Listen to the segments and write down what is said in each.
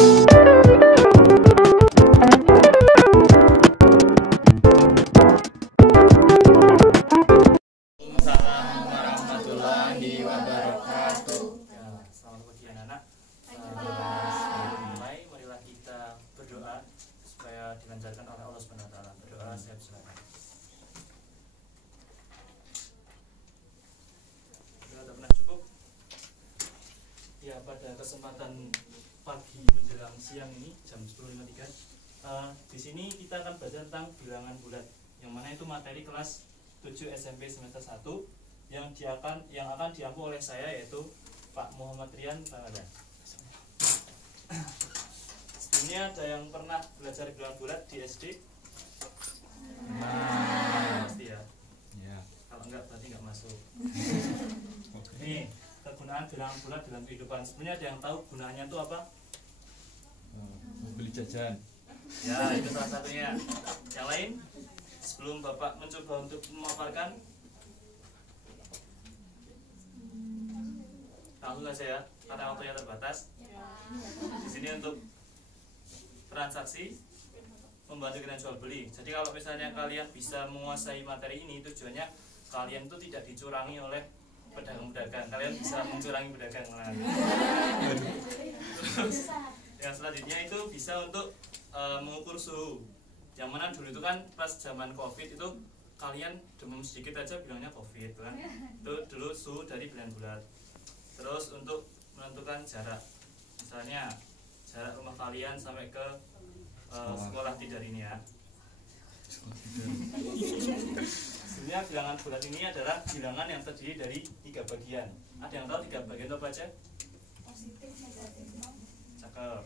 warahmatullahi wabarakatuh. Ya, selamat pagi anak-anak. Marilah kita berdoa supaya dilancarkan oleh Allah Subhanahu wa taala. Berdoa, saya silakan. Sudah pernah cukup? Ya, pada kesempatan pagi menjelang siang ini jam 10.53 di sini kita akan belajar tentang bilangan bulat, yang mana itu materi kelas 7 SMP semester 1 yang akan diampu oleh saya, yaitu Pak Muhammad Rian Ramadan. Sebelumnya ada yang pernah belajar bilangan bulat di SD? Pasti ya. Kalau enggak berarti enggak masuk. Nih, kegunaan bilangan bulat dalam kehidupan. Sebenarnya ada yang tahu gunanya itu apa? Beli jajan. Ya, itu salah satunya. Yang lain? Sebelum Bapak mencoba untuk memaparkan, langsung saja ya, karena waktunya terbatas. Di sini untuk transaksi, membantu kalian jual beli. Jadi kalau misalnya kalian bisa menguasai materi ini, tujuannya kalian itu tidak dicurangi oleh pedagang-pedagang. Kalian bisa mencurangi pedagang. Terus yang selanjutnya itu bisa untuk mengukur suhu. Yang mana dulu itu kan pas zaman COVID itu kalian demam sedikit aja bilangnya COVID kan. Itu dulu suhu dari bilangan bulat. Terus untuk menentukan jarak, misalnya jarak rumah kalian sampai ke sekolah tidak ini ya. Sebenarnya bilangan bulat ini adalah bilangan yang terdiri dari 3 bagian. Ada yang tahu 3 bagian apa aja? Positif, negatif, Cakep.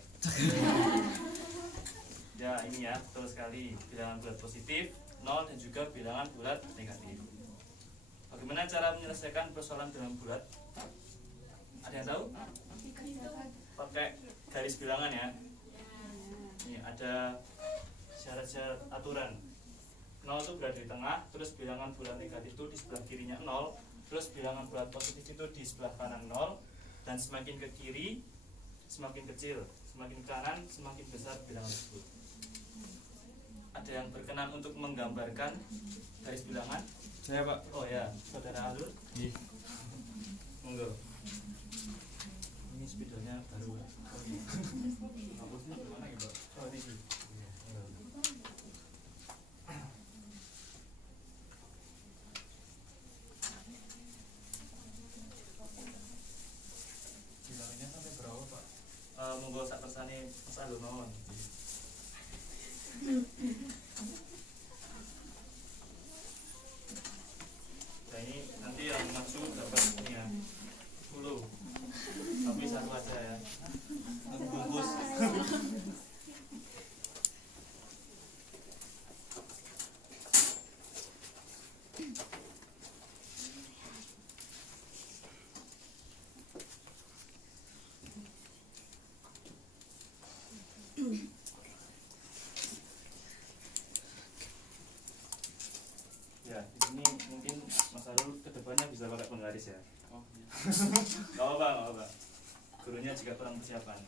Ya ini ya, betul sekali. Bilangan bulat positif, 0, dan juga bilangan bulat negatif. Bagaimana cara menyelesaikan persoalan bilangan bulat? Ada yang tahu? Pakai garis bilangan ya. Ini ada syarat-syarat aturan. 0 itu berada di tengah, terus bilangan bulat negatif itu di sebelah kirinya 0, terus bilangan bulat positif itu di sebelah kanan 0, dan semakin ke kiri semakin kecil, semakin ke kanan semakin besar bilangan tersebut. Ada yang berkenan untuk menggambarkan garis bilangan? Saya, Pak. Oh ya, saudara Alur. Monggo. Ini spidolnya baru. Hapusnya gimana ya, Pak? Oh, di sini. Bilangannya sampai berapa, Pak? Monggo sak kersane Mas Alur mawon. Nah ini nanti yang maju dapat ini ya 10, tapi satu aja ya, satu bungkus. Ya, ini mungkin Mas Arul kedepannya bisa pakai penggaris ya. Oh, Gak apa-apa. Gurunya juga kurang persiapan.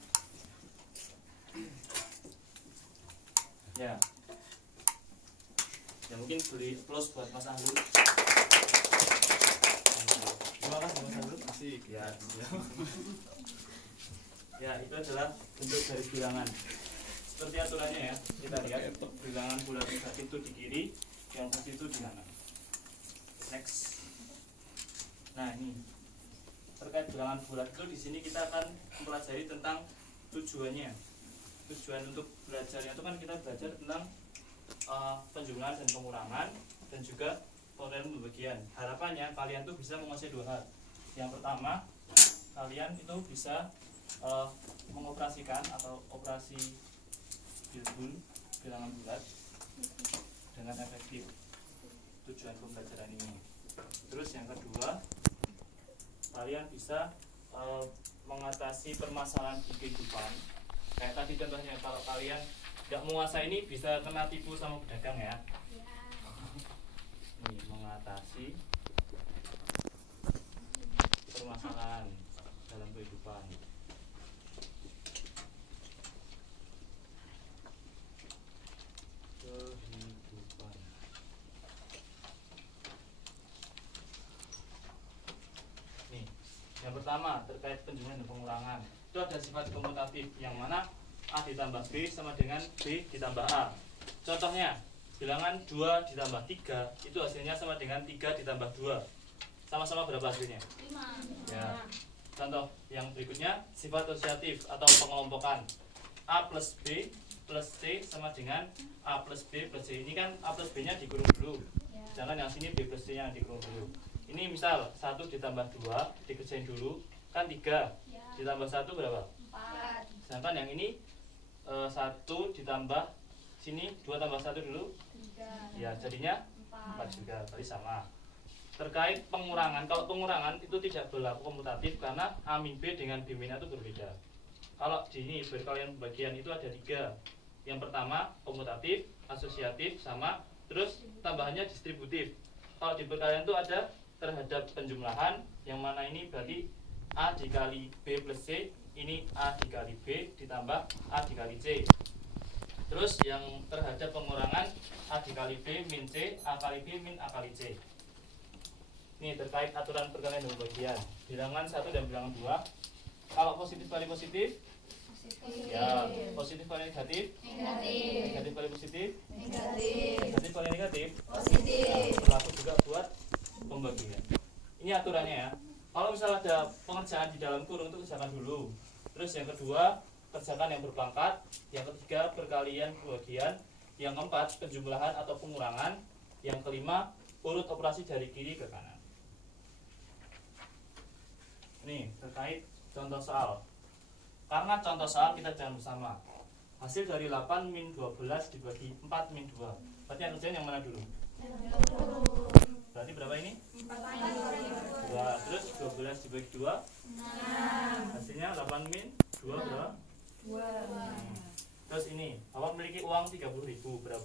Ya. Ya mungkin beri plus buat Mas Arul. Terima kasih Mas Arul. Asik. Ya. Ya, itu adalah bentuk garis bilangan. Seperti aturannya ya. Kita lihat bilangan bulat negatif itu di kiri, yang positif itu di kanan. Next. Nah ini terkait bilangan bulat itu di sini kita akan mempelajari tentang tujuannya. Tujuan untuk belajarnya itu kan kita belajar tentang penjumlahan dan pengurangan, dan juga pengurangan pembagian. Harapannya kalian tuh bisa menguasai 2 hal. Yang pertama, kalian itu bisa mengoperasikan atau operasi bilangan bulat dengan efektif. Tujuan pembelajaran ini. Terus yang kedua, kalian bisa mengatasi permasalahan di kehidupan. Kayak tadi contohnya, kalau kalian tidak menguasai ini bisa kena tipu sama pedagang ya. Ini mengatasi permasalahan dalam kehidupan. pertama terkait penjumlahan dan pengurangan. Itu ada sifat komutatif yang mana A ditambah B sama dengan B ditambah A. Contohnya, bilangan 2 ditambah 3 itu hasilnya sama dengan 3 ditambah 2. Sama-sama berapa hasilnya? 5. Ya. Contoh yang berikutnya, sifat asosiatif atau pengelompokan. A plus B plus C sama dengan A plus B plus C. Ini kan A plus B nya dikurung dulu. Jangan yang sini B plus C nya dikurung dulu. Ini misal 1 ditambah 2 dikerjain dulu, kan 3 ditambah 1 berapa? 4. Sedangkan yang ini 1 ditambah sini 2 tambah 1 dulu 3. ya jadinya 4 juga, berarti sama. Terkait pengurangan, kalau pengurangan itu tidak berlaku komutatif karena A min B dengan B min A itu berbeda. Kalau di ini berkalian pembagian itu ada 3. Yang pertama komutatif, asosiatif, sama, terus tambahannya distributif. Kalau di perkalian itu ada terhadap penjumlahan, yang mana ini berarti A dikali B plus C, ini A dikali B ditambah A dikali C. Terus yang terhadap pengurangan A dikali B min C, A kali B min A kali C. Ini terkait aturan perkalian dan pembagian. Bilangan 1 dan bilangan 2. Kalau positif kali positif, ya positif kali negatif, negatif kali positif, negatif kali negatif, Positif. berlaku juga buat pembagian. Ini aturannya ya. Kalau misal ada pengerjaan di dalam kurung itu kerjakan dulu. Terus yang kedua kerjakan yang berpangkat. Yang ketiga perkalian pembagian. Yang keempat penjumlahan atau pengurangan. Yang kelima urut operasi dari kiri ke kanan. Nih terkait contoh soal. Karena contoh soal kita jangan bersama. Hasil dari 8 min 12 dibagi 4 min 2. Berarti yang kerjain yang mana dulu? Berarti berapa ini? 2. Terus 12 dibagi 2 hasilnya 8 min 2 berapa? 2. Terus ini Bapak memiliki uang 30.000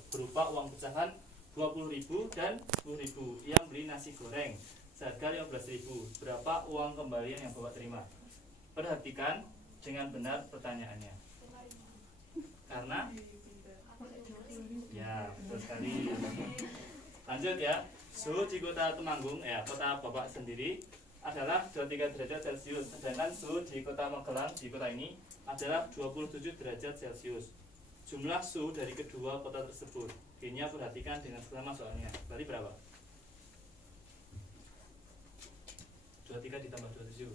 berupa uang pecahan 20.000 dan 10.000 yang beli nasi goreng seharga 15.000. Berapa uang kembalian yang Bapak terima? Perhatikan dengan benar pertanyaannya. Karena ya betul sekali. Lanjut ya. Suhu di kota Temanggung, ya kota Bapak sendiri adalah 23 derajat Celcius. Sedangkan suhu di kota Magelang, di kota ini adalah 27 derajat Celcius. Jumlah suhu dari kedua kota tersebut. Ini perhatikan dengan seksama soalnya. Berarti berapa? 23 ditambah 27.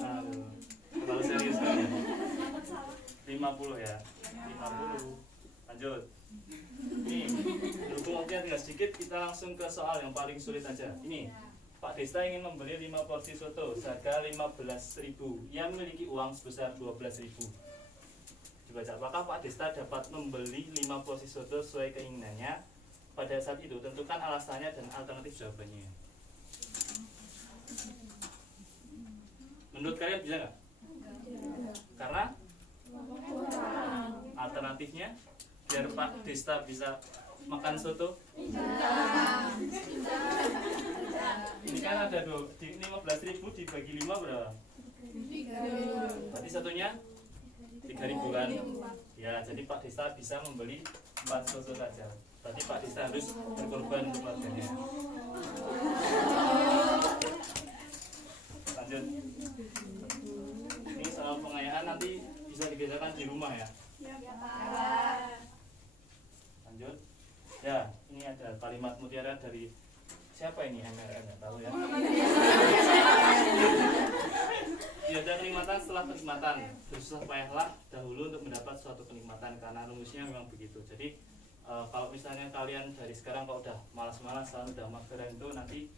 Nah, kalau serius kan ya? 50 ya. 50. Lanjut. Nih, berhubung waktunya tinggal sedikit, kita langsung ke soal yang paling sulit aja. Ini, Pak Desta ingin membeli 5 porsi soto seharga 15.000. Ia memiliki uang sebesar 12.000. Dibaca, apakah Pak Desta dapat membeli 5 porsi soto sesuai keinginannya? Pada saat itu, tentukan alasannya dan alternatif jawabannya. Menurut kalian bisa nggak? Karena alternatifnya biar Pak Desta bisa makan soto. Ini kan ada 15.000 dibagi 5 berapa? 3. Berarti satunya 3.000 kan? Ya, jadi Pak Desta bisa membeli 4 soto saja. Berarti Pak Desta harus berkorban untuk keluarganya. Lanjut. Ini soal pengayaan nanti bisa dikerjakan di rumah ya. Lanjut. Ya, ini ada kalimat mutiara dari siapa ini? MRN, nggak tahu ya. Tidak ada kenikmatan setelah kenikmatan. Bersusah payahlah dahulu untuk mendapat suatu kenikmatan, karena rumusnya memang begitu. Jadi kalau misalnya kalian dari sekarang kalau udah malas-malasan, udah mageran itu nanti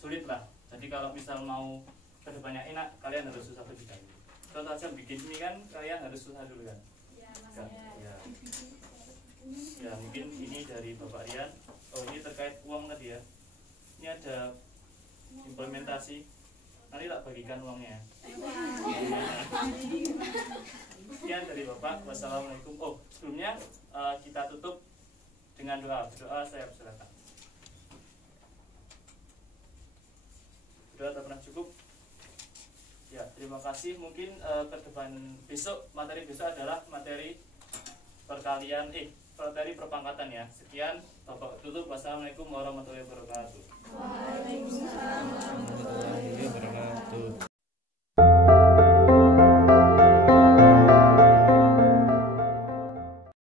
sulit lah. Jadi kalau misal mau kedepannya enak, kalian harus susah lebih dahulu. Contoh aja bikin ini kan kalian harus susah dulu kan? Ya. Ya mungkin ini dari Bapak Rian. Oh ini terkait uang tadi ya. Ini ada implementasi. Nanti tak bagikan uangnya. Sekian dari Bapak. Wassalamualaikum. Oh sebelumnya kita tutup dengan doa. Doa saya persilakan. Doa tak pernah cukup. Ya terima kasih. Mungkin ke depan besok materi besok adalah materi perkalian materi perpangkatan ya. Sekian Bapak tutup. Wassalamualaikum warahmatullahi wabarakatuh.